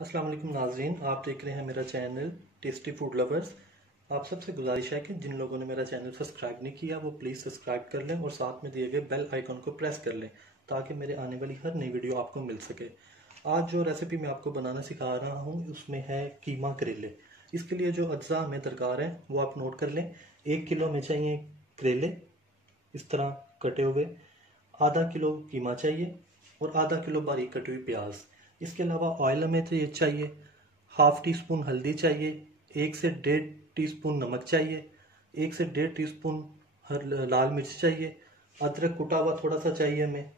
अस्सलाम वालेकुम नाज़रीन, आप देख रहे हैं मेरा चैनल टेस्टी फूड लवर्स। आप सबसे गुजारिश है कि जिन लोगों ने मेरा चैनल सब्सक्राइब नहीं किया वो प्लीज़ सब्सक्राइब कर लें और साथ में दिए गए बेल आइकन को प्रेस कर लें ताकि मेरे आने वाली हर नई वीडियो आपको मिल सके। आज जो रेसिपी मैं आपको बनाना सिखा रहा हूँ उसमें है कीमा करेले। इसके लिए जो अज्जा हमें दरकार है वो आप नोट कर लें। 1 किलो में चाहिए करेले इस तरह कटे हुए, आधा किलो कीमा चाहिए और आधा किलो बारीक कटी हुई प्याज। इसके अलावा ऑयल हमें तो ये चाहिए, हाफ टी स्पून हल्दी चाहिए, 1 से 1.5 टीस्पून नमक चाहिए, 1 से 1.5 टीस्पून लाल मिर्च चाहिए, अदरक कुटा हुआ थोड़ा सा चाहिए हमें,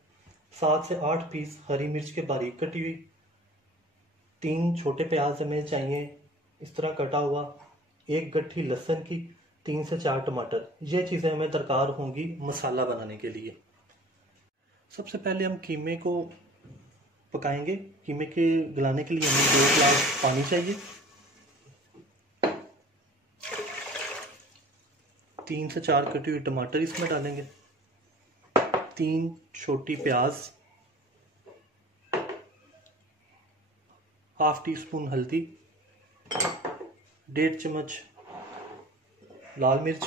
7 से 8 पीस हरी मिर्च के बारीक कटी हुई, 3 छोटे प्याज हमें चाहिए इस तरह कटा हुआ, 1 गट्ठी लहसुन की, 3 से 4 टमाटर। ये चीज़ें हमें दरकार होंगी मसाला बनाने के लिए। सबसे पहले हम कीमे को पकाएंगे। कीमे के गलाने के लिए हमें 2 गिलास पानी चाहिए, 3 से 4 कटी हुई टमाटर इसमें डालेंगे, 3 छोटी प्याज, हाफ टी स्पून हल्दी, 1.5 चम्मच लाल मिर्च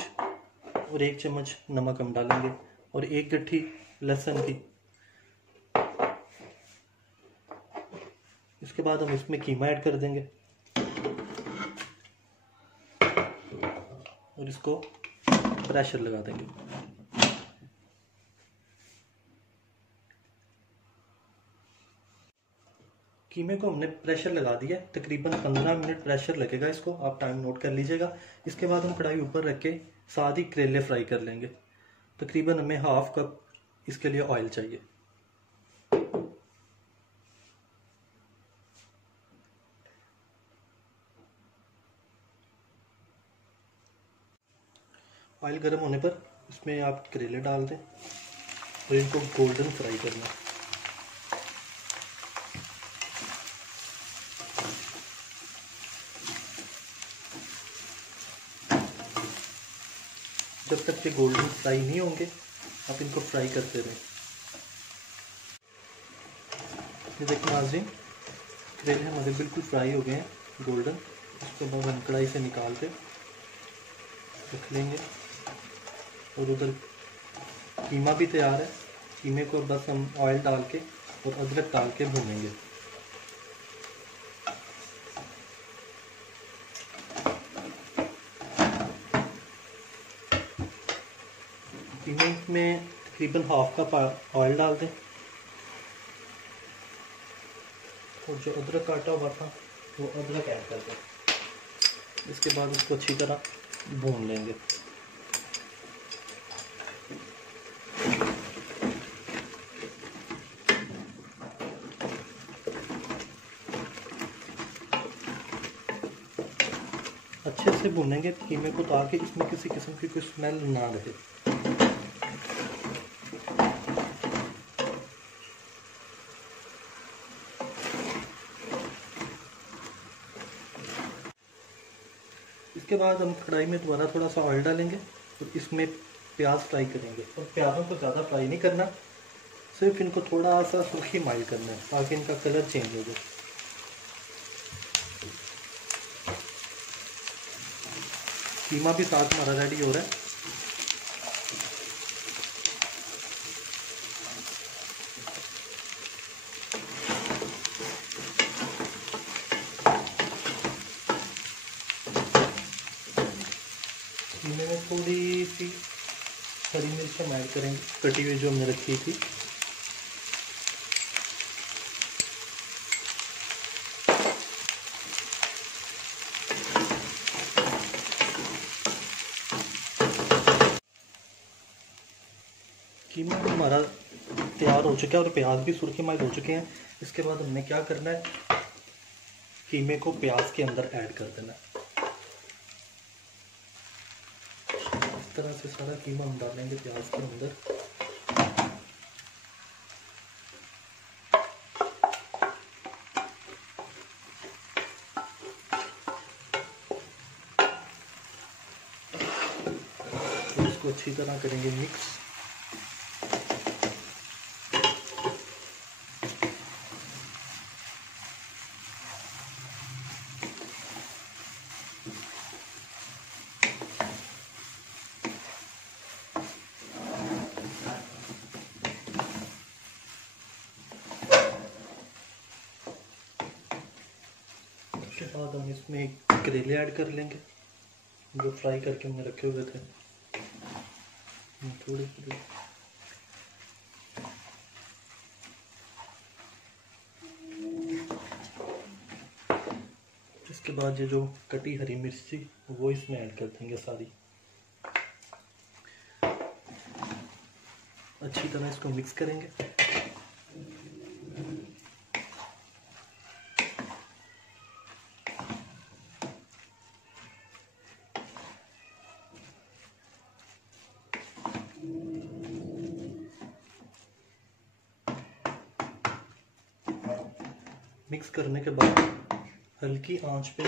और 1 चम्मच नमक हम डालेंगे और 1 गट्ठी लहसुन की। इसके बाद हम इसमें कीमा ऐड कर देंगे और इसको प्रेशर लगा देंगे। कीमे को हमने प्रेशर लगा दिया, तकरीबन 15 मिनट प्रेशर लगेगा इसको, आप टाइम नोट कर लीजिएगा। इसके बाद हम कढ़ाई ऊपर रख के साथ ही करेले फ्राई कर लेंगे। तकरीबन हमें हाफ कप इसके लिए ऑयल चाहिए। ऑयल गर्म होने पर इसमें आप करेले डाल दें और इनको गोल्डन फ्राई करना। जब तक ये गोल्डन फ्राई नहीं होंगे आप इनको फ्राई करते रहें। ये देखिए नाज़रीन, करेले हमारे बिल्कुल फ्राई हो गए हैं गोल्डन। इसके बाद हम कढ़ाई से निकाल के रख लेंगे और उधर कीमा भी तैयार है। कीमे को बस हम ऑयल डाल के और अदरक डाल के भूनेंगे। कीमे में तकरीबन हाफ कप ऑयल डाल दें और जो अदरक काटा हुआ था वो अदरक ऐड कर दें। इसके बाद उसको अच्छी तरह भून लेंगे। अच्छे से भूनेंगे कीमे को ताकि इसमें किसी किस्म की कोई स्मेल ना रहे। इसके बाद हम कढ़ाई में दोबारा थोड़ा सा ऑयल डालेंगे और इसमें प्याज फ्राई करेंगे। और प्याज़ों को ज़्यादा फ्राई नहीं करना, सिर्फ इनको थोड़ा सा सुर्खी माइल करना है ताकि इनका कलर चेंज हो जाए। कीमा भी साथ हमारा रेडी हो रहा है। कीमे में थोड़ी सी हरी मिर्च हम ऐड करेंगे, कटी हुई जो हमने रखी थी। कीमा हमारा तैयार हो चुका है और प्याज भी सुर्खी माइल हो चुके हैं। इसके बाद हमने क्या करना है, कीमे को प्याज के अंदर ऐड कर देना है। इस तरह से सारा कीमा हम डालेंगे प्याज के अंदर। तो इसको अच्छी तरह करेंगे मिक्स। उसके बाद हम इसमें करेले ऐड कर लेंगे जो फ्राई करके हमने रखे हुए थे। थोड़ी थोड़ी इसके बाद ये जो कटी हरी मिर्च थी वो इसमें ऐड कर देंगे सारी। अच्छी तरह इसको मिक्स करेंगे। मिक्स करने के बाद हल्की आंच पे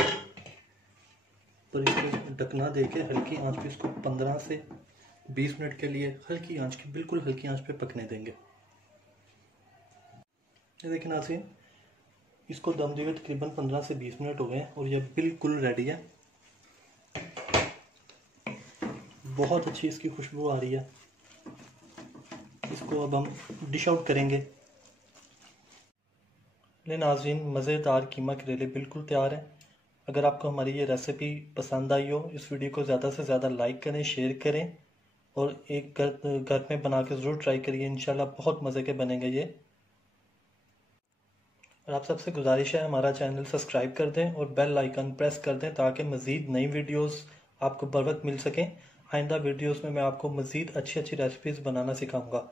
पर इसको ढकना देके हल्की आंच पे इसको 15 से 20 मिनट के लिए हल्की आंच की बिल्कुल हल्की आंच पे पकने देंगे। ये देखिए नाज़रीन, इसको दम दिए तकरीबन 15 से 20 मिनट हो गए हैं और यह बिल्कुल रेडी है। बहुत अच्छी इसकी खुशबू आ रही है। इसको अब हम डिश आउट करेंगे। ले नाज़रीन, मज़ेदार कीमा करेले बिल्कुल तैयार है। अगर आपको हमारी ये रेसिपी पसंद आई हो, इस वीडियो को ज़्यादा से ज़्यादा लाइक करें, शेयर करें और एक घर में बना के ज़रूर ट्राई करिए। इंशाल्लाह बहुत मज़े के बनेंगे ये। और आप सबसे गुजारिश है हमारा चैनल सब्सक्राइब कर दें और बेल आइकन प्रेस कर दें ताकि मज़ीद नई वीडियोस आपको बर वक्त मिल सकें। आइंदा वीडियोस में मैं आपको मज़ीद अच्छी अच्छी रेसिपीज़ बनाना सिखाऊंगा।